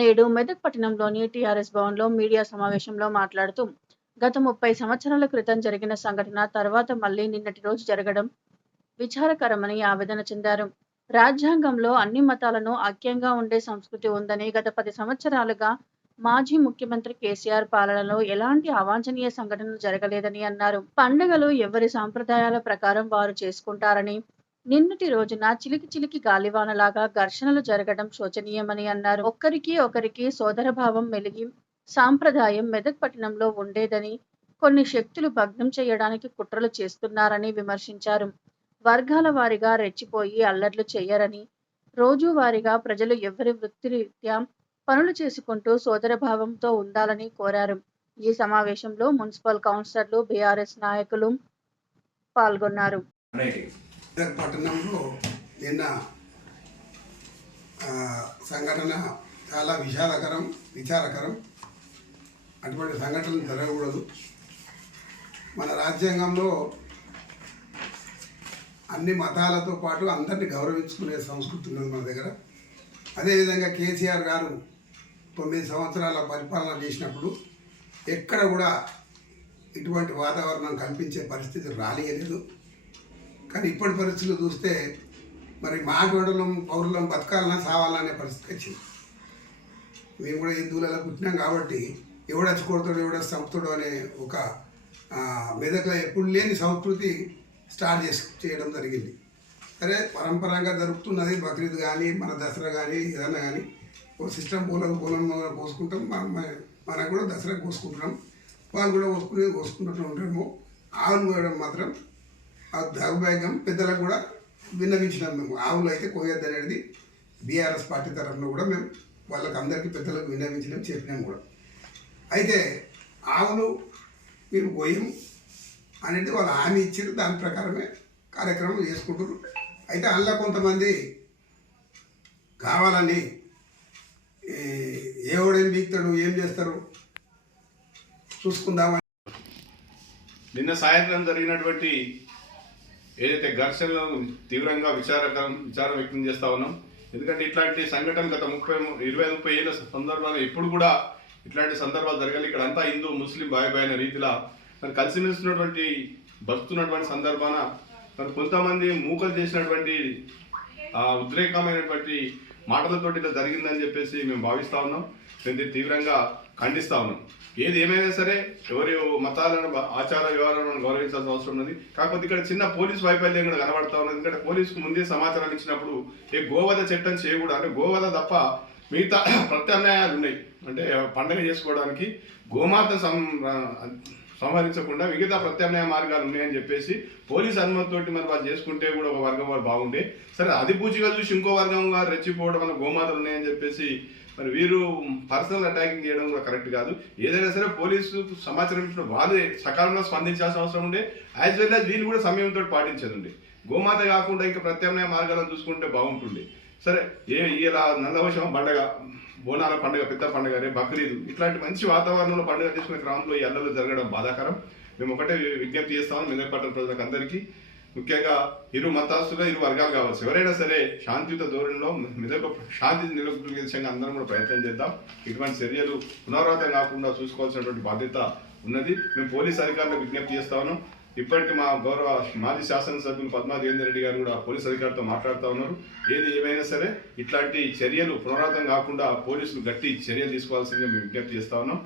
నేడు మెదక్ పట్టణంలోని టీఆర్ఎస్ భవన్లో మీడియా సమావేశంలో మాట్లాడుతూ గత ముప్పై సంవత్సరాల క్రితం జరిగిన సంఘటన తర్వాత మళ్ళీ నిన్నటి రోజు జరగడం విచారకరమని ఆవేదన చెందారు. రాజ్యాంగంలో అన్ని మతాలను ఐక్యంగా ఉండే సంస్కృతి ఉందని గత పది సంవత్సరాలుగా మాజీ ముఖ్యమంత్రి కేసీఆర్ పాలనలో ఎలాంటి అవాంఛనీయ సంఘటనలు జరగలేదని అన్నారు. పండుగలు ఎవరి సాంప్రదాయాల ప్రకారం వారు చేసుకుంటారని నిన్నటి రోజున చిలికి చిలికి గాలివానలాగా ఘర్షణలు జరగడం శోచనీయమని అన్నారు. ఒక్కరికి ఒకరికి సోదరభావం మెలిగి సాంప్రదాయం మెదక్ పట్టణంలో ఉండేదని కొన్ని శక్తులు భగ్నం చేయడానికి కుట్రలు చేస్తున్నారని విమర్శించారు. వర్గాల వారిగా రెచ్చిపోయి అల్లర్లు చేయరని రోజువారీగా ప్రజలు ఎవరి వృత్తిరీత్యా పనులు చేసుకుంటూ సోదరభావంతో ఉండాలని కోరారు. ఈ సమావేశంలో మున్సిపల్ కౌన్సిలర్లు బీఆర్ఎస్ నాయకులు పాల్గొన్నారు. పట్టణంలో నిన్న సంఘటన చాలా విషాదకరం విచారకరం. అటువంటి సంఘటనలు జరగకూడదు. మన రాజ్యాంగంలో అన్ని మతాలతో పాటు అందరిని గౌరవించుకునే సంస్కృతి ఉన్నది మన దగ్గర. అదేవిధంగా కేసీఆర్ గారు తొమ్మిది సంవత్సరాల పరిపాలన చేసినప్పుడు ఎక్కడ కూడా ఇటువంటి వాతావరణం కల్పించే పరిస్థితి రాలేదు కానీ ఇప్పటి పరిస్థితులు చూస్తే మరి మాగోడలం పౌరులం బతకాలన్నా సావాలనే పరిస్థితి వచ్చింది. మేము కూడా హిందువులలో పుట్టినాం కాబట్టి ఎవడచ్చి కొడతాడు ఎవడ చంపుతాడు అనే ఒక ఆ, మెదక్లో ఎప్పుడు లేని సంస్కృతి స్టార్ట్ చేసి చేయడం జరిగింది. సరే పరంపరంగా జరుగుతున్నది బక్రీద్ కానీ మన దసరా కానీ ఏదన్నా కానీ ఒక సిస్టమ్ పూలకు పూలం పోసుకుంటాం. మనం కూడా దసరా కోసుకుంటున్నాం వాళ్ళు కూడా కోసుకుని కోసుకుంటూ ఉంటాము ఆవులు కోయడం మాత్రం ఆ దౌర్భాగ్యం పెద్దలకు కూడా విన్నవించినాం మేము. ఆవులు అయితే కోయొద్దు అనేది బీఆర్ఎస్ పార్టీ తరఫున కూడా మేము వాళ్ళకి అందరికీ పెద్దలకు విన్నవించడం చెప్పినాం కూడా. అయితే ఆవులు మీరు కోయం అనేది వాళ్ళు హామీ ఇచ్చారు. దాని ప్రకారమే కార్యక్రమం చేసుకుంటారు అయితే అందులో కొంతమంది కావాలని ఏవడేం ఎవడేం బీక్తాడు ఏం చేస్తారు చూసుకుందామని నిన్న సాయంత్రం జరిగినటువంటి ఏదైతే ఘర్షణలు తీవ్రంగా విచారకరం విచారం వ్యక్తం చేస్తా ఉన్నాం ఎందుకంటే ఇట్లాంటి సంఘటన గత ముప్పై ఇరవై ముప్పై ఏళ్ళ సందర్భాలు ఎప్పుడు కూడా ఇట్లాంటి సందర్భాలు జరగాలి. ఇక్కడ అంతా హిందూ ముస్లిం బాయ్ బాయ్ అనే రీతిలో మరి కలిసిమెలిసినటువంటి బతుకుతున్నటువంటి సందర్భాన మరి కొంతమంది మూకలు చేసినటువంటి ఉద్రేకమైనటువంటి మాటలతోటి ఇలా జరిగిందని చెప్పేసి మేము భావిస్తా ఉన్నాం. మేము తీవ్రంగా ఖండిస్తా ఉన్నాం. ఏది ఏమైనా సరే ఎవరి మతాలను ఆచార వ్యవహారాలను గౌరవించాల్సిన అవసరం ఉన్నది. కాకపోతే ఇక్కడ చిన్న పోలీస్ వైఫల్యం కూడా కనబడతా ఉన్నది. ఎందుకంటే పోలీసుకు ముందే సమాచారం ఇచ్చినప్పుడు ఏ గోవధ చట్టం చేయకూడదు. అంటే గోవధ తప్ప మిగతా ప్రత్యామ్నాయాలు ఉన్నాయి. అంటే పండగ చేసుకోవడానికి గోమాత సం సంహరించకుండా మిగతా ప్రత్యామ్నాయ మార్గాలు ఉన్నాయని చెప్పేసి పోలీస్ అనుమతితోటి మరి వాళ్ళు చేసుకుంటే కూడా ఒక వర్గం వారు బాగుండే. సరే అది పూచిగా చూసి ఇంకో వర్గం వారు రెచ్చిపోవడం వల్ల గోమాతలు ఉన్నాయని చెప్పేసి మరి వీరు పర్సనల్ అటాకింగ్ చేయడం కూడా కరెక్ట్ కాదు. ఏదైనా సరే పోలీసు సమాచారం ఇచ్చిన వాళ్ళు సకాలంలో స్పందించాల్సిన అవసరం ఉండే. యాజ్ వెల్ యాజ్ వీళ్ళు కూడా సమయంతో పాటించేది ఉండే గోమాత కాకుండా ఇంకా ప్రత్యామ్నాయ మార్గాలను చూసుకుంటే బాగుంటుంది సరే ఏ ఇలా నల్లవశం పండగ బోనాల పండుగ పెద్ద పండుగ రేపు బక్రీద్ ఇట్లాంటి మంచి వాతావరణంలో పండుగ చేసుకునే క్రమంలో ఈ అల్లలు జరగడం బాధాకరం. మేము ఒకటే విజ్ఞప్తి చేస్తాము మెదక్పట్నం ప్రజలకు అందరికీ. ముఖ్యంగా ఇరు మతాస్తుగా ఇరు వర్గాలు కావచ్చు. ఎవరైనా సరే శాంతియుత ధోరణిలో మెదక శాంతి నిలబెట్టే విషయంగా అందరం కూడా ప్రయత్నం చేద్దాం. ఇటువంటి చర్యలు పునరావృతం కాకుండా చూసుకోవాల్సినటువంటి బాధ్యత ఉన్నది. మేము పోలీస్ అధికారులకు విజ్ఞప్తి చేస్తాను ఇప్పటికి మా గౌరవ మాజీ శాసనసభ్యులు పద్మాదేవేందర్ రెడ్డి గారు కూడా పోలీస్ అధికారితో మాట్లాడుతూ ఉన్నారు. ఏది ఏమైనా సరే ఇట్లాంటి చర్యలు పునరావృతం కాకుండా పోలీసులు గట్టి చర్యలు తీసుకోవాల్సిందిగా మేము విజ్ఞప్తి చేస్తా ఉన్నాం.